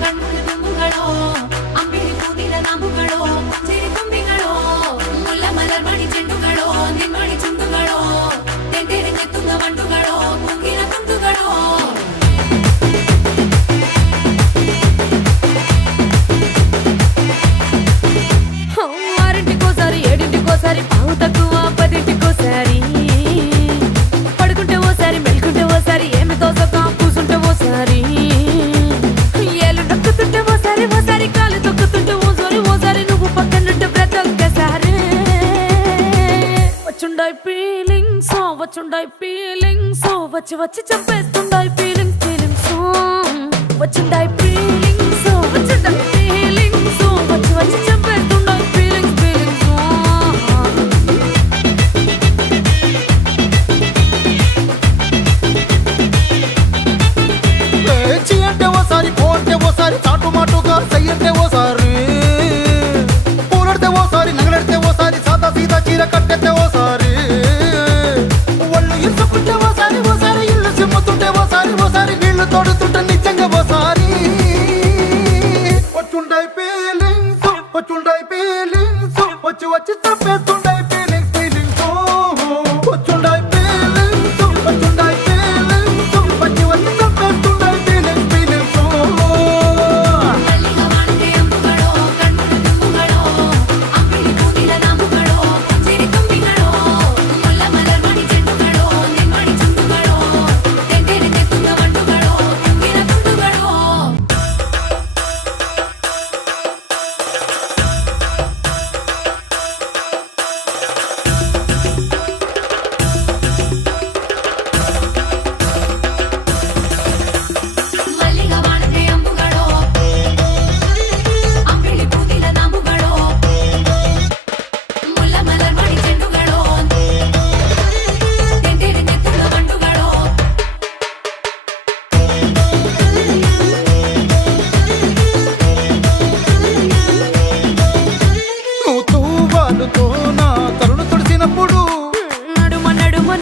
ಕಣ್ಣುಗಳ ತುಂಬುಗಳೋ ಅಂಬಿಳಿ ಕೂದಿನ ನಾಮುಗಳೋ ಚಿರಿ ತುಂಬಿಗಳೋ ಮುಲ್ಲ ಮಲರ್ ಮಣಿ ಚೆಂಡುಗಳೋ ನಿಮ್ಮಣಿ ಚುಂಡುಗಳೋ ತೆಂಡೆರೆ ತುಂಗ ಬಂಡುಗಳೋ ಕುಂಗಿನ ತುಂಡುಗಳೋ ఆరింటికోసారి ఏడింటికోసారి పావు తక్కువ పదింటికోసారి పడుకుంటే ఓసారి మెలుకుంటే ఓసారి ఏమి తోసక కూసుంటే ఓసారి ఏలు నొక్కుతుంటే ఓసారి ఓసారి కాలు తొక్కుతుంటే ఓసారి నువ్వు పక్కనుంటే బ్రతొక్కసారి వచ్చుండాయి ఫీలింగ్స్ వచ్చి వచ్చి చంపేస్తుండాయి ఫీలింగ్స్ వచ్చిండాయి ఫీలింగ్స్